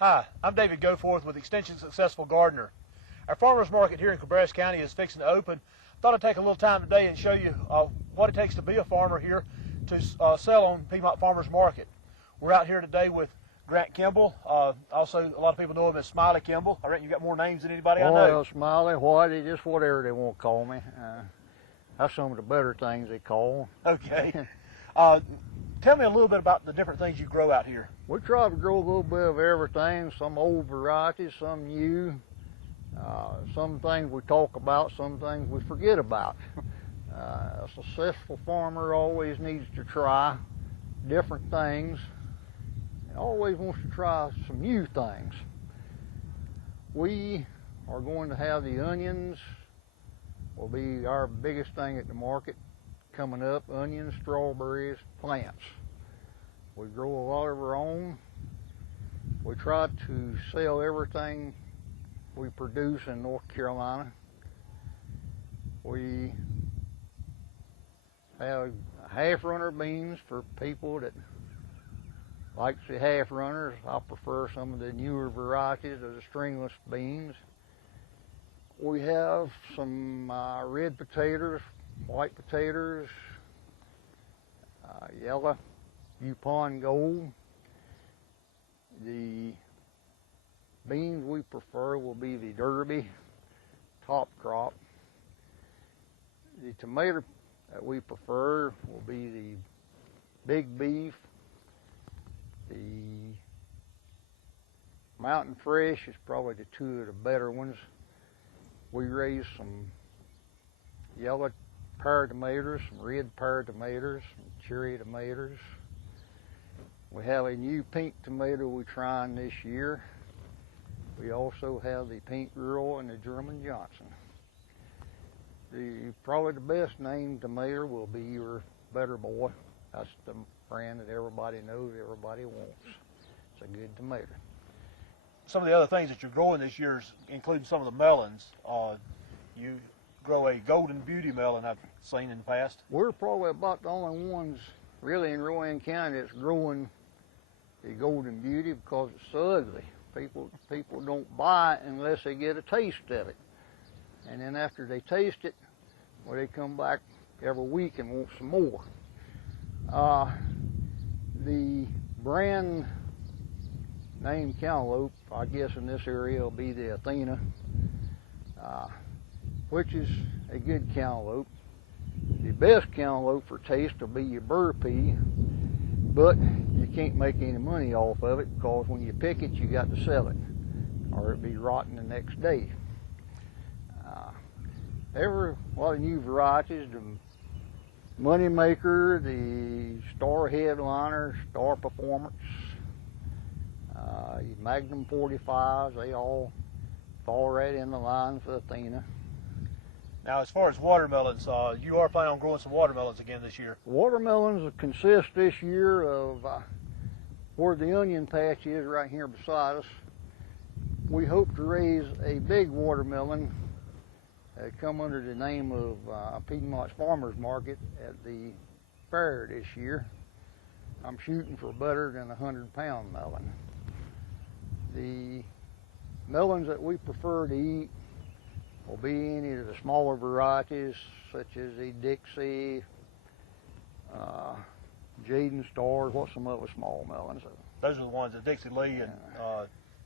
Hi, I'm David Goforth with Extension Successful Gardener. Our farmers market here in Cabarrus County is fixing to open. Thought I'd take a little time today and show you what it takes to be a farmer here to sell on Piedmont Farmers Market. We're out here today with Grant Kimball. Also, a lot of people know him as Smiley Kimball. I reckon you got more names than anybody I know. Well, Smiley, Whitey, just whatever they want to call me. That's some of the better things they call. Okay. Tell me a little bit about the different things you grow out here. We try to grow a little bit of everything, some old varieties, some new. Some things we talk about, some things we forget about. A successful farmer always needs to try different things and always wants to try some new things. We are going to have the onions, will be our biggest thing at the market coming up. Onions, strawberries, plants. We grow a lot of our own. We try to sell everything we produce in North Carolina. We have half runner beans for people that like the half runners. I prefer some of the newer varieties of the stringless beans. We have some red potatoes, white potatoes, yellow Yukon Gold. The beans we prefer will be the Derby top crop. The tomato that we prefer will be the Big Beef. The Mountain Fresh is probably the two of the better ones. We raise some yellow pear tomatoes, some red pear tomatoes, some cherry tomatoes. We have a new pink tomato we're trying this year. We also have the Pink Girl and the German Johnson. Probably the best named tomato will be your Better Boy. That's the brand that everybody knows, everybody wants. It's a good tomato. Some of the other things that you're growing this year, including some of the melons. You grow a Golden Beauty melon I've seen in the past. We're probably about the only ones really in Rowan County that's growing the Golden Beauty because it's so ugly. People don't buy it unless they get a taste of it. And then after they taste it, well, they come back every week and want some more. The brand name cantaloupe, I guess in this area will be the Athena, which is a good cantaloupe. The best cantaloupe for taste will be your burr pea, but you can't make any money off of it because when you pick it, you got to sell it, or it'll be rotten the next day. A lot of new varieties, the Money Maker, the Star Headliner, Star Performance, Magnum 45s, they all fall right in the line for Athena. Now, as far as watermelons, you are planning on growing some watermelons again this year. Watermelons consist this year of where the onion patch is right here beside us. We hope to raise a big watermelon come under the name of Piedmont Farmers Market at the fair this year. I'm shooting for better than a 100-pound melon. The melons that we prefer to eat will be any of the smaller varieties such as the Dixie, Jaden Stars, what's some other small melons? Those are the ones, the Dixie Lee, and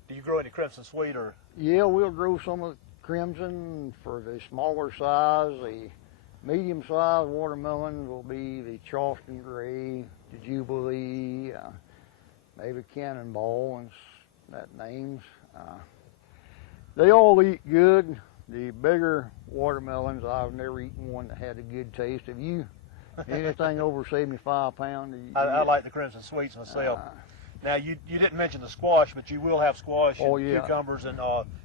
do you grow any Crimson Sweet or? Yeah, we'll grow some of the Crimson for the smaller size. The medium-sized watermelon will be the Charleston Gray, the Jubilee, maybe Cannonball, and that names. They all eat good. The bigger watermelons, I've never eaten one that had a good taste. Have you? Anything over 75 pounds? I like the Crimson Sweets myself. Now, you didn't mention the squash, but you will have squash and cucumbers and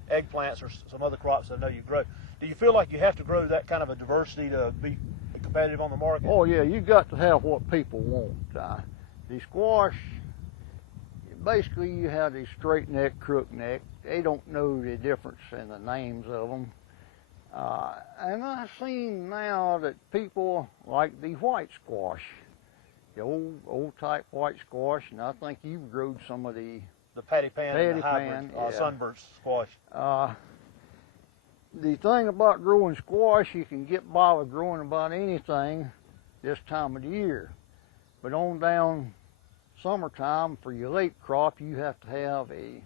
eggplants or some other crops that I know you grow. Do you feel like you have to grow that kind of a diversity to be competitive on the market? Oh, yeah, you got to have what people want. The squash, basically you have the straight neck, crook neck. They don't know the difference in the names of them. And I've seen now that people like the white squash, the old type white squash, and I think you've grown some of the the patty pan and the Patty hybrid pan, yeah. sunburst squash. The thing about growing squash, you can get by with growing about anything this time of the year. But on down summertime, for your late crop, you have to have a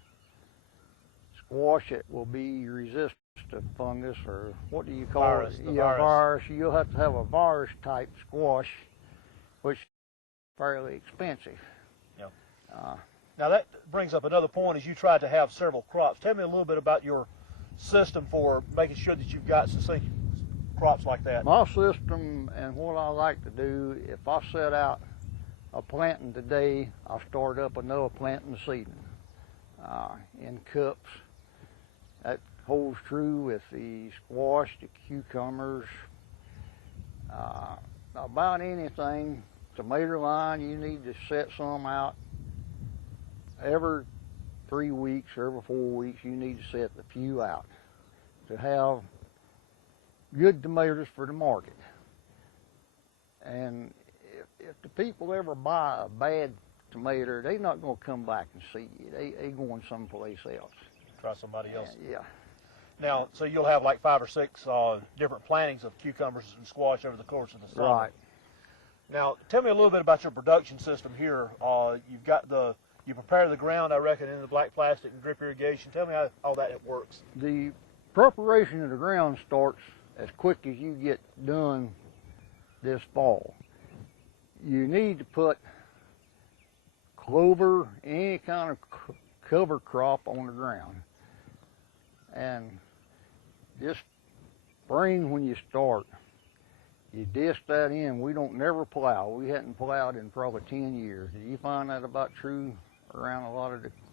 squash that will be resistant to fungus, or what do you call Virus, it? the Yeah, virus. You'll have to have a virus type squash, which is fairly expensive. Yeah. Now that brings up another point, is you try to have several crops. Tell me a little bit about your system for making sure that you've got succinct crops like that. My system, and what I like to do, if I set out a planting today, I'll start up another planting this evening in cups. That holds true with the squash, the cucumbers, about anything. Tomato line, you need to set some out every 3 weeks, every 4 weeks. You need to set a few out to have good tomatoes for the market. And if the people ever buy a bad tomato, they're not going to come back and see you. They going someplace else. Try somebody else. Yeah. Now, so you'll have like 5 or 6 different plantings of cucumbers and squash over the course of the summer. Right. Now, tell me a little bit about your production system here. You've got you prepare the ground, I reckon, in the black plastic and drip irrigation. Tell me how all that works. The preparation of the ground starts as quick as you get done this fall. You need to put clover, any kind of cover crop on the ground. And this spring when you start, you disc that in. We don't never plow. We hadn't plowed in probably 10 years. Do you find that about true around a lot of the people?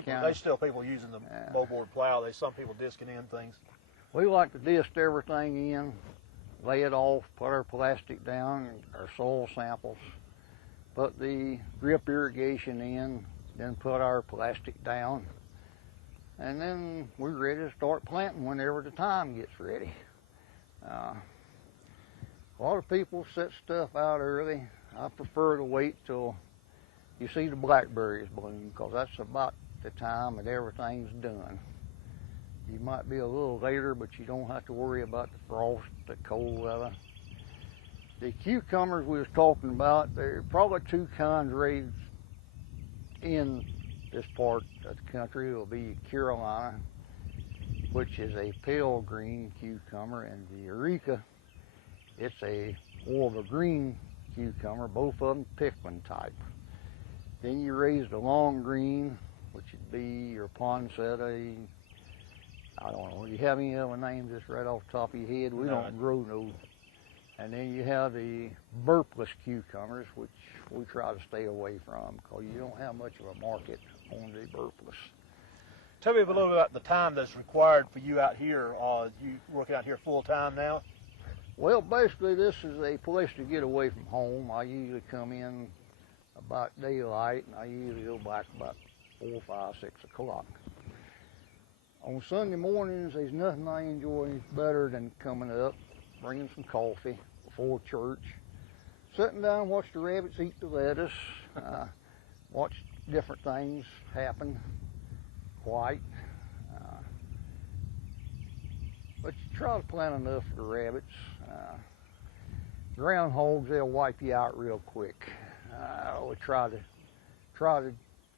counties? There's still people using the moldboard plow. There's some people discing in things. We like to disc everything in, lay it off, put our plastic down, our soil samples, put the drip irrigation in, then put our plastic down, and then we're ready to start planting whenever the time gets ready. A lot of people set stuff out early. I prefer to wait till you see the blackberries bloom, because that's about the time that everything's done. You might be a little later, but you don't have to worry about the frost, the cold weather. The cucumbers we was talking about, there are probably 2 kinds raised in this part of the country. It will be Carolina, which is a pale green cucumber, and the Eureka, it's a more of a green cucumber, both of them pickling type. Then you raise the long green, which would be your poinsettia. I don't know, do you have any other names just right off the top of your head? We don't grow no. And then you have the burpless cucumbers, which we try to stay away from because you don't have much of a market on the burpless. Tell me a little bit about the time that's required for you out here. You working out here full time now? Well, basically this is a place to get away from home. I usually come in about daylight, and I usually go back about 4, 5, 6 o'clock. On Sunday mornings, there's nothing I enjoy better than coming up, bringing some coffee before church, sitting down and watch the rabbits eat the lettuce, watch different things happen, quiet. But you try to plant enough for the rabbits. Groundhogs, they'll wipe you out real quick. We try to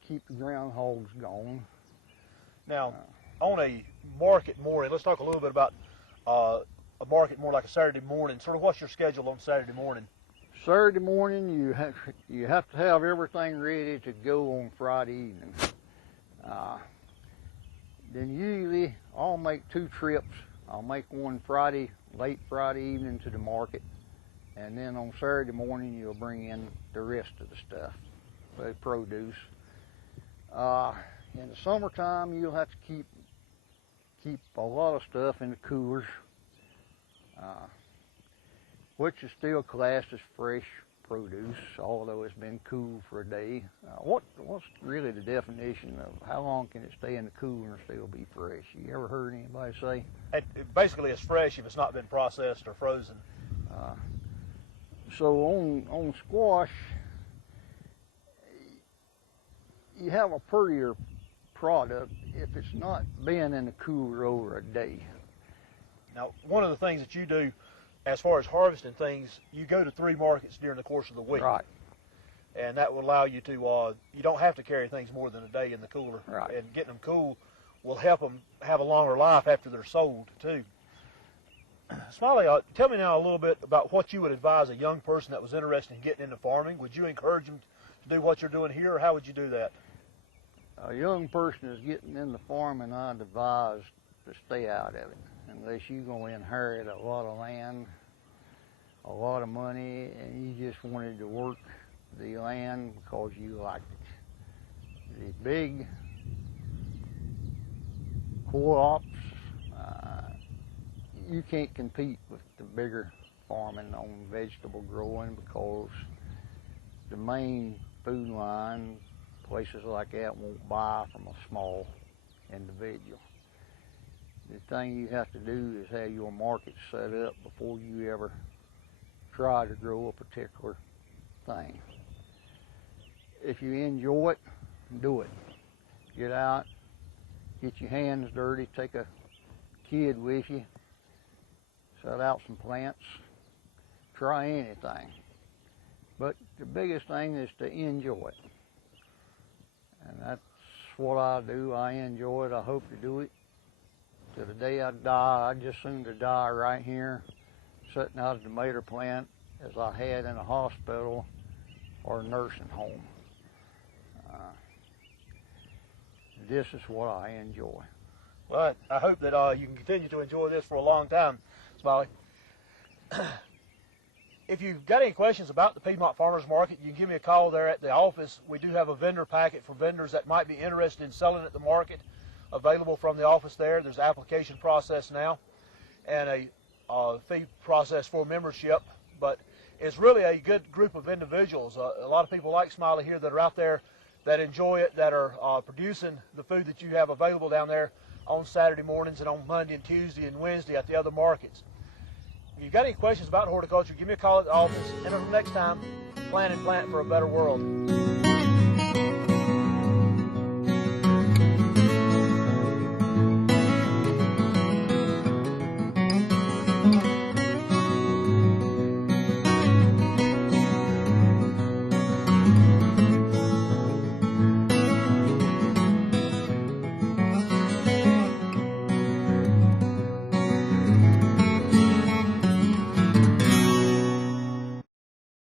keep the groundhogs gone. Now, on a market morning, let's talk a little bit about a market more like a Saturday morning. Sort of what's your schedule on Saturday morning? Saturday morning, you have to have everything ready to go on Friday evening. Then usually I'll make 2 trips. I'll make one late Friday evening to the market, and then on Saturday morning you'll bring in the rest of the stuff, the produce. In the summertime, you'll have to keep a lot of stuff in the coolers, which is still classed as fresh produce, although it's been cool for a day. What's really the definition of how long can it stay in the cooler and still be fresh? You ever heard anybody say? Basically, it's fresh if it's not been processed or frozen. So on squash, you have a prettier product if it's not been in the cooler over a day. Now, one of the things that you do as far as harvesting things, you go to 3 markets during the course of the week. Right. And that will allow you to, you don't have to carry things more than a day in the cooler. Right. And getting them cool will help them have a longer life after they're sold, too. Smiley, tell me now a little bit about what you would advise a young person that was interested in getting into farming. Would you encourage them to do what you're doing here, or how would you do that? A young person is getting into farming, I'd advise to stay out of it, unless you're going to inherit a lot of land, a lot of money, and you just wanted to work the land because you liked it. The big co-ops, you can't compete with the bigger farming on vegetable growing, because the main food line, places like that won't buy from a small individual. The thing you have to do is have your market set up before you ever try to grow a particular thing. If you enjoy it, do it. Get out, get your hands dirty, take a kid with you, set out some plants, try anything. But the biggest thing is to enjoy it. And that's what I do. I enjoy it. I hope to do it to the day I die. I'd just soon to die right here, sitting out a tomato plant, as I had in a hospital or a nursing home. This is what I enjoy. Well, I hope that you can continue to enjoy this for a long time, Smiley. If you've got any questions about the Piedmont Farmers Market, you can give me a call there at the office. We do have a vendor packet for vendors that might be interested in selling at the market, available from the office there. There's an application process now and a fee process for membership, but it's really a good group of individuals. A lot of people like Smiley here that are out there that enjoy it, that are producing the food that you have available down there on Saturday mornings and on Monday and Tuesday and Wednesday at the other markets. If you've got any questions about horticulture, give me a call at the office. And until next time, plan and plant for a better world.